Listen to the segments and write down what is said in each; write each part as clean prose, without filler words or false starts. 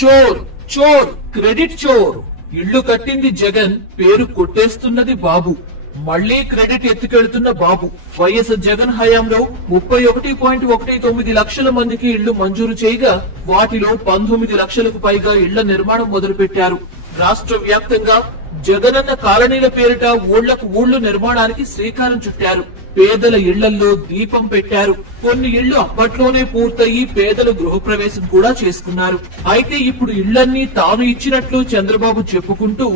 చోర్ చోర్ credit చోర్. ఇళ్లు కట్టింది జగన్, పేరు కొట్టేస్తున్నది బాబు. మళ్లీ క్రెడిట్ ఎత్తుకెళ్తున్న బాబు. వైఎస్ జగన్ హయాంలో 31.19 లక్షల మందికి ఇళ్లు మంజూరు చేయగా వాటిలో 19 లక్షలకు పైగా ఇళ్ల నిర్మాణం మొదలుపెట్టారు. రాష్ట్ర వ్యాప్తంగా జగనన్న కాలనీల పేరిట ఊళ్లకు ఊళ్లు నిర్మాణానికి శ్రీకారం చుట్టారు. పేదల ఇళ్లల్లో దీపం పెట్టారు. కొన్ని ఇళ్లు అప్పట్లోనే పూర్తయి పేదలు గృహప్రవేశం కూడా చేసుకున్నారు. అయితే ఇప్పుడు ఇళ్లన్నీ తాను ఇచ్చినట్లు చంద్రబాబు చెప్పుకుంటూ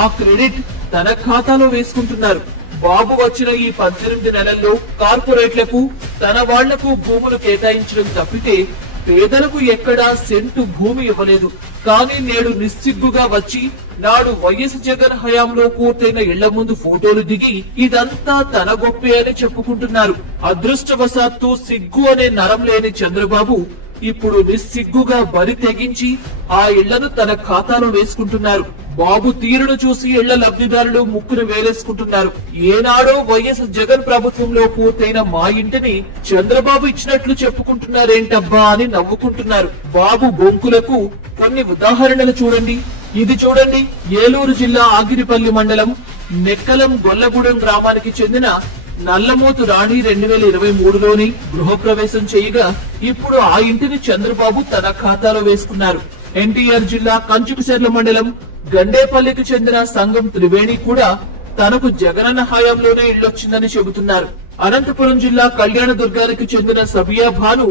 ఆ క్రెడిట్ తన ఖాతాలో వేసుకుంటున్నారు. బాబు వచ్చిన ఈ 18 నెలల్లో కార్పొరేట్లకు తన వాళ్లకు భూములు కేటాయించడం తప్పితే పేదలకు ఎక్కడా సెంటు భూమి ఇవ్వలేదు. కానీ నేడు నిస్సిగ్గుగా వచ్చి నాడు వైఎస్ జగన్ హయాంలో పూర్తయిన ఇళ్ల ముందు ఫోటోలు దిగి ఇదంతా తన గొప్పే అని చెప్పుకుంటున్నారు. అదృష్టవశాత్తు సిగ్గు అనే నరం లేని చంద్రబాబు ఇప్పుడు నిస్సిగ్గుగా బరి తెగించి ఆ ఇళ్లను తన ఖాతాలో వేసుకుంటున్నారు. బాబు తీరును చూసి ఇళ్ల లబ్ధిదారులు ముక్కును వేలేసుకుంటున్నారు. ఏనాడో వైఎస్ జగన్ ప్రభుత్వంలో పూర్తయిన మా ఇంటిని చంద్రబాబు ఇచ్చినట్లు చెప్పుకుంటున్నారేంటబ్బా అని నవ్వుకుంటున్నారు. బాబు బొంకులకు కొన్ని ఉదాహరణలు చూడండి. ఇది చూడండి, ఏలూరు జిల్లా ఆగిరిపల్లి మండలం నెక్కలం గొల్లగూడెం గ్రామానికి చెందిన నల్లమోతు రాణి 2023లోని గృహప్రవేశం చేయగా ఇప్పుడు ఆ ఇంటిని చంద్రబాబు తన ఖాతాలో వేసుకున్నారు. ఎన్టీఆర్ జిల్లా కంచుకుశెర్ల మండలం గండేపల్లికి చెందిన సంగం త్రివేణి కూడా తనకు జగనన్న హయాంలోనే ఇళ్లొచ్చిందని చెబుతున్నారు. అనంతపురం జిల్లా కళ్యాణదుర్గానికి చెందిన సబియా భాను,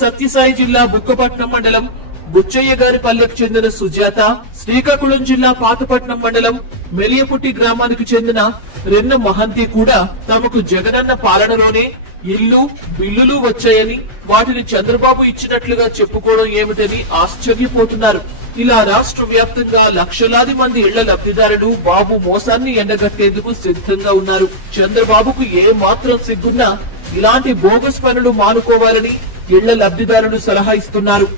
సత్యసాయి జిల్లా బుక్కపట్నం మండలం బుచ్చయ్య గారి పల్లెకు చెందిన సుజాత, శ్రీకాకుళం జిల్లా పాతపట్నం మండలం మెలియపుట్టి గ్రామానికి చెందిన రెన్న మహంతి కూడా తమకు జగనన్న పాలనలోనే ఇల్లు బిల్లులు వచ్చాయని వాటిని చంద్రబాబు ఇచ్చినట్లుగా చెప్పుకోవడం ఏమిటని ఆశ్చర్యపోతున్నారు. ఇలా రాష్ట్ర వ్యాప్తంగా లక్షలాది మంది ఇళ్ల లబ్ధిదారులు బాబు మోసాన్ని ఎండగట్టేందుకు సిద్ధంగా ఉన్నారు. చంద్రబాబుకు ఏ మాత్రం సిగ్గున్నా ఇలాంటి బోగస్ పనులు మానుకోవాలని ఇళ్ల లబ్ధిదారులు సలహా ఇస్తున్నారు.